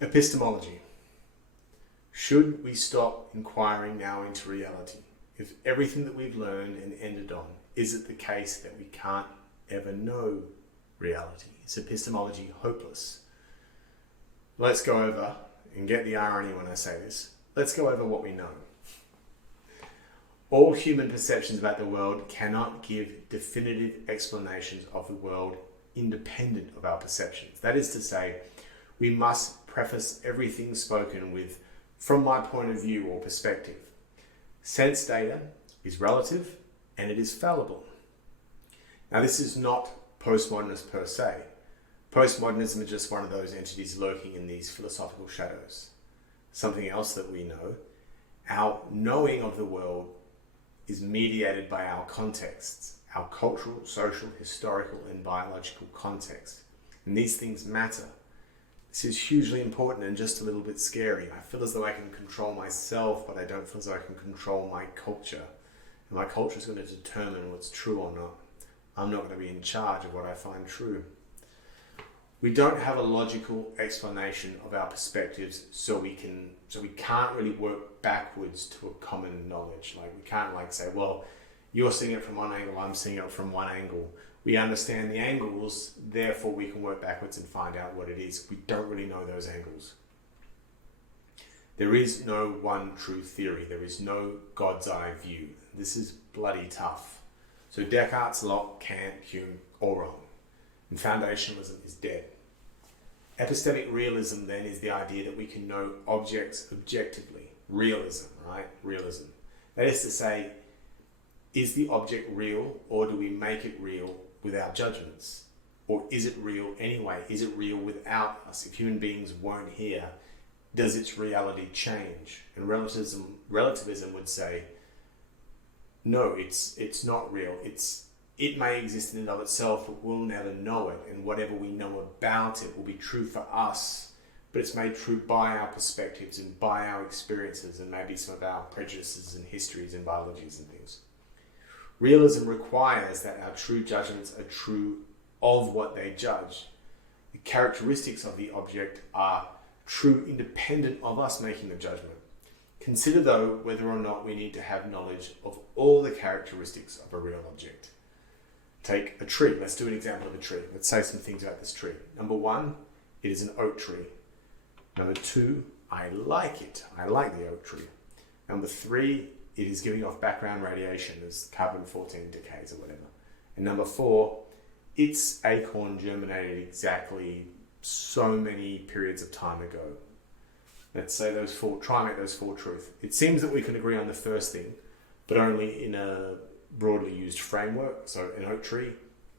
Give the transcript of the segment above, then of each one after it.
Epistemology. Should we stop inquiring now into reality? If everything that we've learned and ended on, is it the case that we can't ever know reality? Is epistemology hopeless? Let's go over, and get the irony when I say this, let's go over what we know. All human perceptions about the world cannot give definitive explanations of the world independent of our perceptions. That is to say, we must preface everything spoken with "from my point of view" or perspective. Sense data is relative and it is fallible. Now, this is not postmodernist per se. Postmodernism is just one of those entities lurking in these philosophical shadows. Something else that we know, our knowing of the world is mediated by our contexts, our cultural, social, historical, and biological context. And these things matter. This is hugely important and just a little bit scary. I feel as though I can control myself, but I don't feel as though I can control my culture. And my culture is going to determine what's true or not. I'm not going to be in charge of what I find true. We don't have a logical explanation of our perspectives, so we can't really work backwards to a common knowledge. Like, we can't say, well, you're seeing it from one angle, I'm seeing it from one angle. We understand the angles, therefore we can work backwards and find out what it is. We don't really know those angles. There is no one true theory. There is no God's eye view. This is bloody tough. So Descartes, Locke, Kant, Hume, all wrong. And foundationalism is dead. Epistemic realism then is the idea that we can know objects objectively. Realism, right? Realism. That is to say, is the object real, or do we make it real with our judgments? Or is it real anyway? Is it real without us? If human beings weren't here, does its reality change? And relativism would say, no, it's not real. It may exist in and of itself, but we'll never know it. And whatever we know about it will be true for us, but it's made true by our perspectives and by our experiences and maybe some of our prejudices and histories and biologies and things. Realism requires that our true judgments are true of what they judge. The characteristics of the object are true independent of us making the judgment. Consider, though, whether or not we need to have knowledge of all the characteristics of a real object. Take a tree. Let's do an example of a tree. Let's say some things about this tree. Number one, it is an oak tree. Number two, I like it. I like the oak tree. Number three, it is giving off background radiation as carbon-14 decays or whatever. And number four, its acorn germinated exactly so many periods of time ago. Let's say those four, try and make those four truth. It seems that we can agree on the first thing, but only in a broadly used framework. So an oak tree,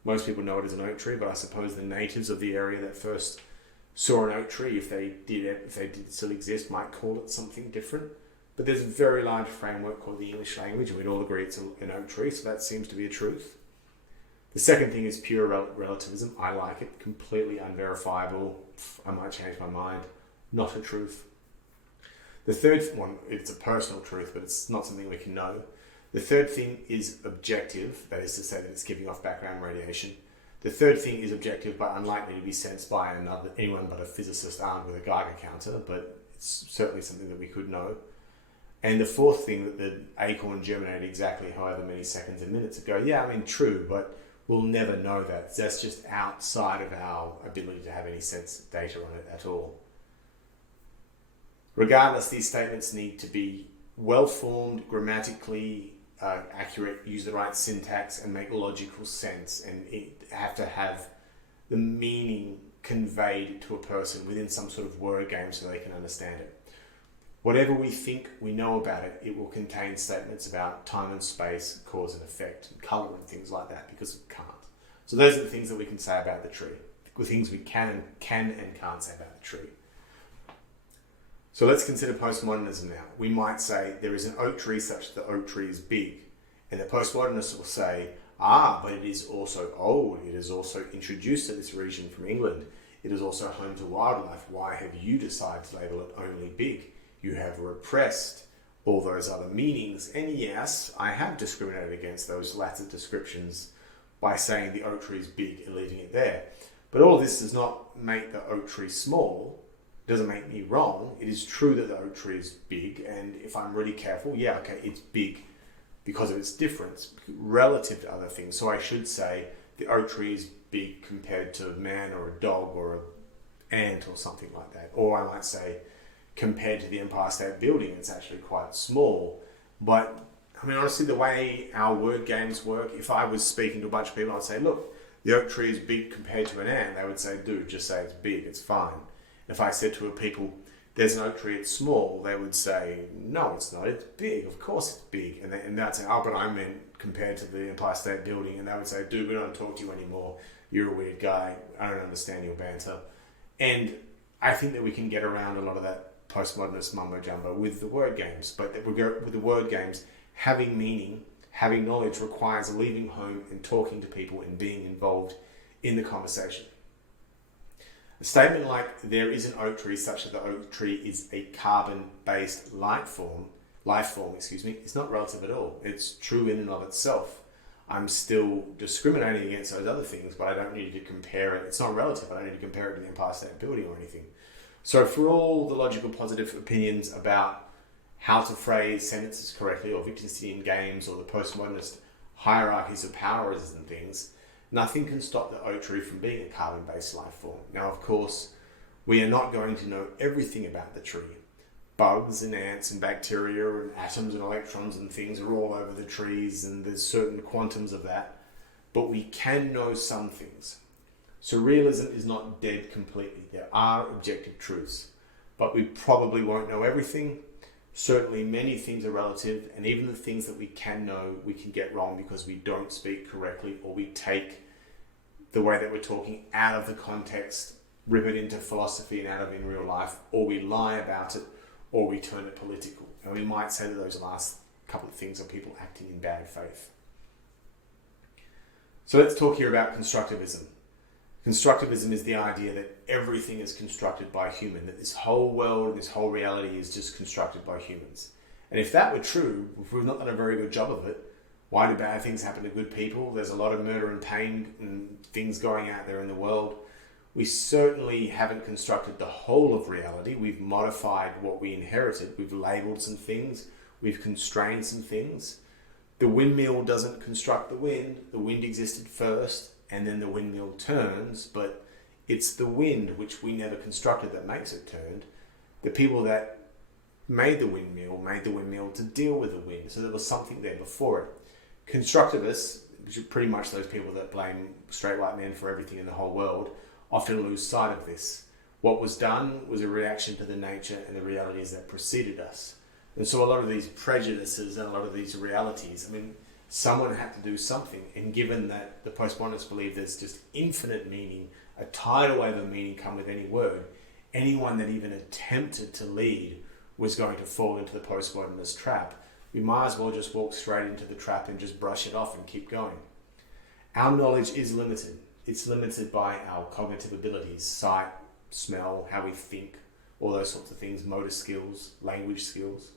most people know it as an oak tree, but I suppose the natives of the area that first saw an oak tree, if they did still exist, might call it something different. But there's a very large framework called the English language, and we'd all agree it's an oak tree, so that seems to be a truth. The second thing is pure relativism. I like it, completely unverifiable. I might change my mind. Not a truth. The third one, it's a personal truth, but it's not something we can know. The third thing is objective, that is to say that it's giving off background radiation. The third thing is objective, but unlikely to be sensed by anyone but a physicist armed with a Geiger counter, but it's certainly something that we could know. And the fourth thing, that the acorn germinated exactly however many seconds and minutes ago, true, but we'll never know that. That's just outside of our ability to have any sense data on it at all. Regardless, these statements need to be well-formed, grammatically accurate, use the right syntax, and make logical sense, and have to have the meaning conveyed to a person within some sort of word game so they can understand it. Whatever we think we know about it, it will contain statements about time and space, cause and effect, and colour and things like that, because it can't. So those are the things that we can say about the tree, the things we can and can't say about the tree. So let's consider postmodernism now. We might say there is an oak tree such that the oak tree is big, and the postmodernists will say, but it is also old, it is also introduced to this region from England, it is also home to wildlife. Why have you decided to label it only big? You have repressed all those other meanings, and yes, I have discriminated against those latter descriptions by saying the oak tree is big and leaving it there. But all of this does not make the oak tree small, doesn't make me wrong. It is true that the oak tree is big, and if I'm really careful, yeah, okay, it's big because of its difference relative to other things. So I should say the oak tree is big compared to a man or a dog or an ant or something like that. Or I might say compared to the Empire State Building, it's actually quite small. But I mean, honestly, the way our word games work, if I was speaking to a bunch of people, I'd say, look, the oak tree is big compared to an ant. They would say, dude, just say it's big, it's fine. If I said to a people, there's an oak tree, it's small, they would say, no, it's not, it's big, of course it's big. And they'd say, oh, but I meant compared to the Empire State Building. And they would say, dude, we don't talk to you anymore. You're a weird guy. I don't understand your banter. And I think that we can get around a lot of that postmodernist mumbo jumbo with the word games. But with the word games, having meaning, having knowledge requires leaving home and talking to people and being involved in the conversation. A statement like there is an oak tree such that the oak tree is a carbon-based life form, is not relative at all. It's true in and of itself. I'm still discriminating against those other things, but I don't need to compare it. It's not relative. I don't need to compare it to the Empire State Building or anything. So for all the logical positive opinions about how to phrase sentences correctly, or Wittgenstein games, or the postmodernist hierarchies of powers and things, nothing can stop the oak tree from being a carbon-based life form. Now, of course, we are not going to know everything about the tree. Bugs and ants and bacteria and atoms and electrons and things are all over the trees, and there's certain quantums of that. But we can know some things. So realism is not dead completely. There are objective truths, but we probably won't know everything. Certainly many things are relative, and even the things that we can know, we can get wrong because we don't speak correctly, or we take the way that we're talking out of the context, rip it into philosophy and out of in real life, or we lie about it, or we turn it political. And we might say that those last couple of things are people acting in bad faith. So let's talk here about constructivism. Constructivism is the idea that everything is constructed by human, that this whole world, this whole reality is just constructed by humans. And if that were true, if we've not done a very good job of it, why do bad things happen to good people? There's a lot of murder and pain and things going out there in the world. We certainly haven't constructed the whole of reality. We've modified what we inherited. We've labelled some things. We've constrained some things. The windmill doesn't construct the wind. The wind existed first, and then the windmill turns, but it's the wind, which we never constructed, that makes it turn. The people that made the windmill to deal with the wind, so there was something there before it. Constructivists, which are pretty much those people that blame straight white men for everything in the whole world, often lose sight of this. What was done was a reaction to the nature and the realities that preceded us. And so a lot of these prejudices and a lot of these realities, I mean, someone had to do something, and given that the postmodernists believe there's just infinite meaning, a tidal wave of meaning come with any word, anyone that even attempted to lead was going to fall into the postmodernist trap. We might as well just walk straight into the trap and just brush it off and keep going. Our knowledge is limited. It's limited by our cognitive abilities, sight, smell, how we think, all those sorts of things, motor skills, language skills.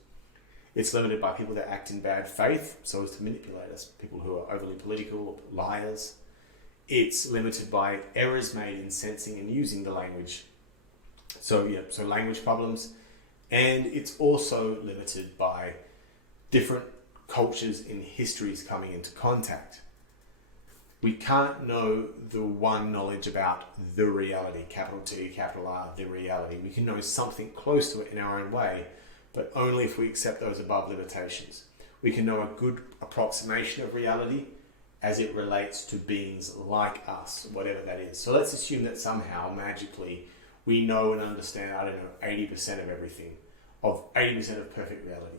It's limited by people that act in bad faith so as to manipulate us, people who are overly political, liars. It's limited by errors made in sensing and using the language. So language problems. And it's also limited by different cultures and histories coming into contact. We can't know the one knowledge about the reality, capital T, capital R, the reality. We can know something close to it in our own way, but only if we accept those above limitations. We can know a good approximation of reality as it relates to beings like us, whatever that is. So let's assume that somehow, magically, we know and understand, 80% of everything, of 80% of perfect reality.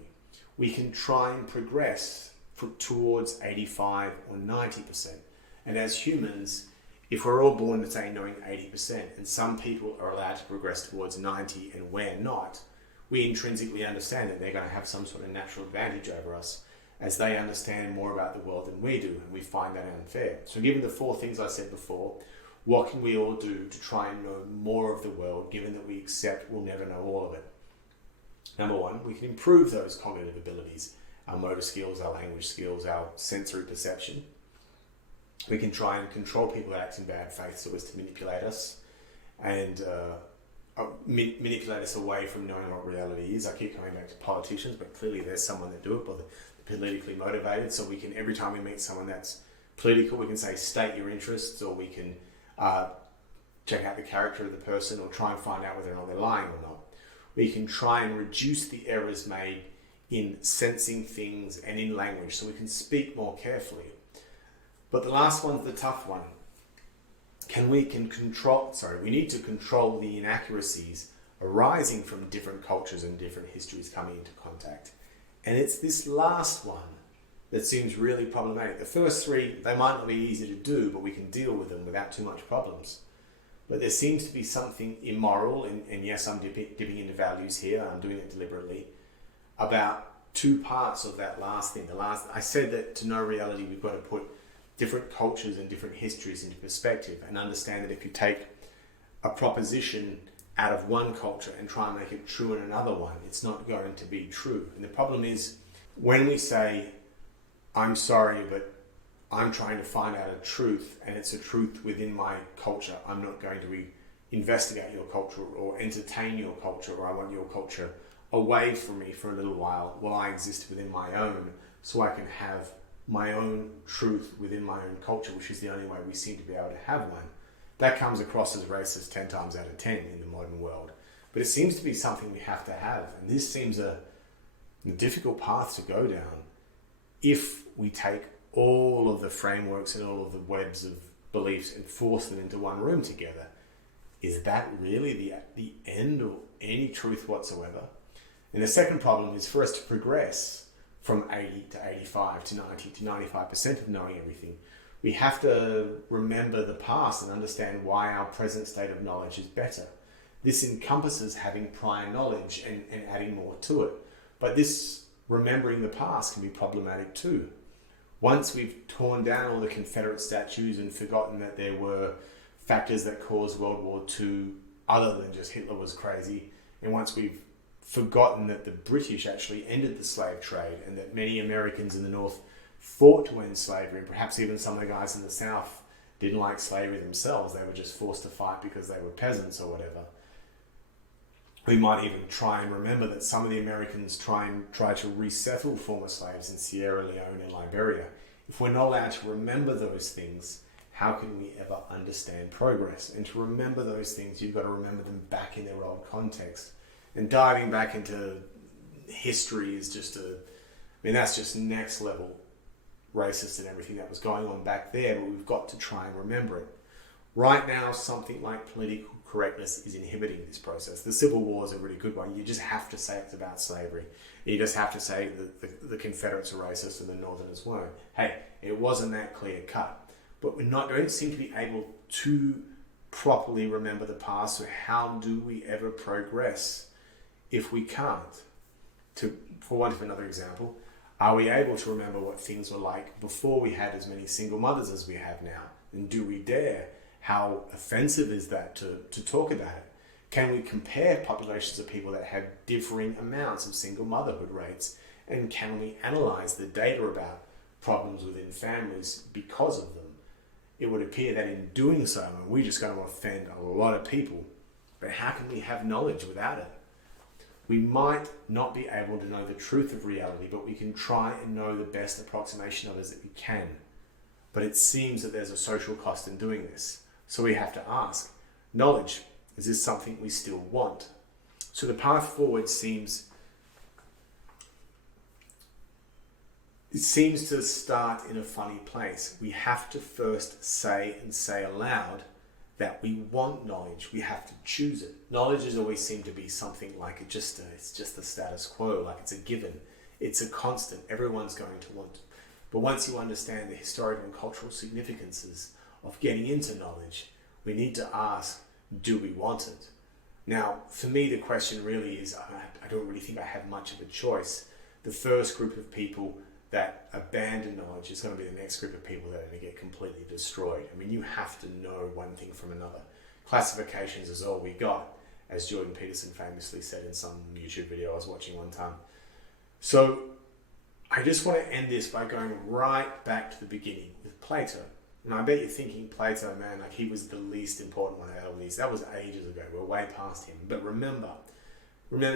We can try and progress towards 85 or 90%. And as humans, if we're all born today knowing 80%, and some people are allowed to progress towards 90 and we're not, we intrinsically understand that they're going to have some sort of natural advantage over us as they understand more about the world than we do, and we find that unfair. So given the four things I said before, what can we all do to try and know more of the world, given that we accept we'll never know all of it? Number one, we can improve those cognitive abilities, our motor skills, our language skills, our sensory perception. We can try and control people that act in bad faith so as to manipulate us. And manipulate us away from knowing what reality is. I keep coming back to politicians, but clearly there's someone that do it, but they're politically motivated. So we can, every time we meet someone that's political, we can say, state your interests, or we can check out the character of the person, or try and find out whether or not they're lying or not. We can try and reduce the errors made in sensing things and in language, so we can speak more carefully. But the last one's the tough one. We need to control the inaccuracies arising from different cultures and different histories coming into contact. And it's this last one that seems really problematic. The first three, they might not be easy to do, but we can deal with them without too much problems. But there seems to be something immoral, and yes, I'm dipping into values here, I'm doing it deliberately, about two parts of that last thing. I said that to know reality, we've got to put different cultures and different histories into perspective, and understand that if you take a proposition out of one culture and try and make it true in another one, it's not going to be true. And the problem is, when we say, I'm sorry, but I'm trying to find out a truth, and it's a truth within my culture, I'm not going to investigate your culture or entertain your culture, or I want your culture away from me for a little while I exist within my own, so I can have my own truth within my own culture, which is the only way we seem to be able to have one. That comes across as racist 10 times out of 10 in the modern world. But it seems to be something we have to have. And this seems a difficult path to go down if we take all of the frameworks and all of the webs of beliefs and force them into one room together. Is that really the end of any truth whatsoever? And the second problem is, for us to progress from 80 to 85 to 90 to 95% of knowing everything, we have to remember the past and understand why our present state of knowledge is better. This encompasses having prior knowledge and adding more to it. But this remembering the past can be problematic too. Once we've torn down all the Confederate statues and forgotten that there were factors that caused World War II other than just Hitler was crazy, and once we've forgotten that the British actually ended the slave trade, and that many Americans in the North fought to end slavery, and perhaps even some of the guys in the South didn't like slavery themselves, they were just forced to fight because they were peasants or whatever. We might even try and remember that some of the Americans try to resettle former slaves in Sierra Leone and Liberia. If we're not allowed to remember those things, how can we ever understand progress? And to remember those things, you've got to remember them back in their old context. And diving back into history is that's just next level racist and everything that was going on back there, but we've got to try and remember it. Right now, something like political correctness is inhibiting this process. The Civil War is a really good one. You just have to say it's about slavery. You just have to say that the Confederates are racist and the Northerners weren't. Hey, it wasn't that clear cut. But we don't seem to be able to properly remember the past, so how do we ever progress if we can't? For want of another example, are we able to remember what things were like before we had as many single mothers as we have now? And do we dare? How offensive is that to talk about it? Can we compare populations of people that have differing amounts of single motherhood rates? And can we analyze the data about problems within families because of them? It would appear that in doing so, we're just going to offend a lot of people. But how can we have knowledge without it? We might not be able to know the truth of reality, but we can try and know the best approximation of it that we can. But it seems that there's a social cost in doing this. So we have to ask, knowledge, is this something we still want? So the path forward seems to start in a funny place. We have to first say aloud that we want knowledge. We have to choose it. Knowledge has always seemed to be something like it's just the status quo, like it's a given. It's a constant. Everyone's going to want it. But once you understand the historical and cultural significances of getting into knowledge, we need to ask, do we want it? Now, for me, the question really is, I don't really think I have much of a choice. The first group of people that abandon knowledge is going to be the next group of people that are going to get completely destroyed. I mean, you have to know one thing from another. Classifications is all we got, as Jordan Peterson famously said in some YouTube video I was watching one time. So I just want to end this by going right back to the beginning with Plato. And I bet you're thinking Plato, man, like he was the least important one out of these. That was ages ago. We're way past him. But remember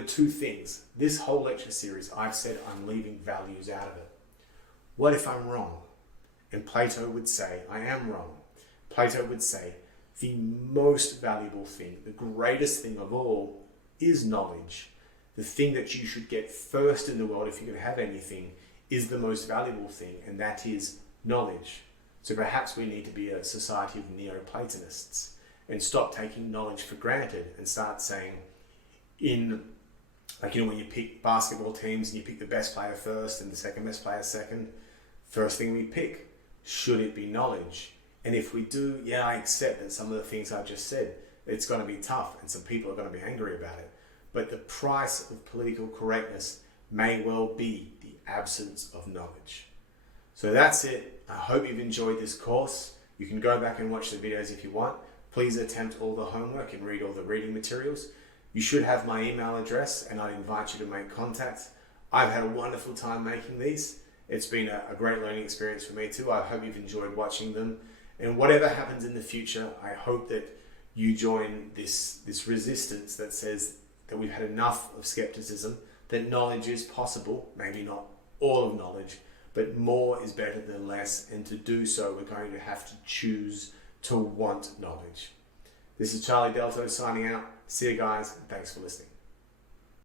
two things. This whole lecture series, I've said I'm leaving values out of it. What if I'm wrong? And Plato would say, I am wrong. Plato would say, the most valuable thing, the greatest thing of all, is knowledge. The thing that you should get first in the world, if you're going to have anything, is the most valuable thing, and that is knowledge. So perhaps we need to be a society of Neoplatonists and stop taking knowledge for granted and start saying, when you pick basketball teams and you pick the best player first and the second best player second, first thing we pick, should it be knowledge? And if we do, yeah, I accept that some of the things I've just said, it's going to be tough and some people are going to be angry about it. But the price of political correctness may well be the absence of knowledge. So that's it. I hope you've enjoyed this course. You can go back and watch the videos if you want. Please attempt all the homework and read all the reading materials. You should have my email address and I invite you to make contact. I've had a wonderful time making these. It's been a great learning experience for me too. I hope you've enjoyed watching them. And whatever happens in the future, I hope that you join this resistance that says that we've had enough of skepticism, that knowledge is possible, maybe not all of knowledge, but more is better than less, and to do so we're going to have to choose to want knowledge. This is Charlie Delto signing out. See you guys, and thanks for listening.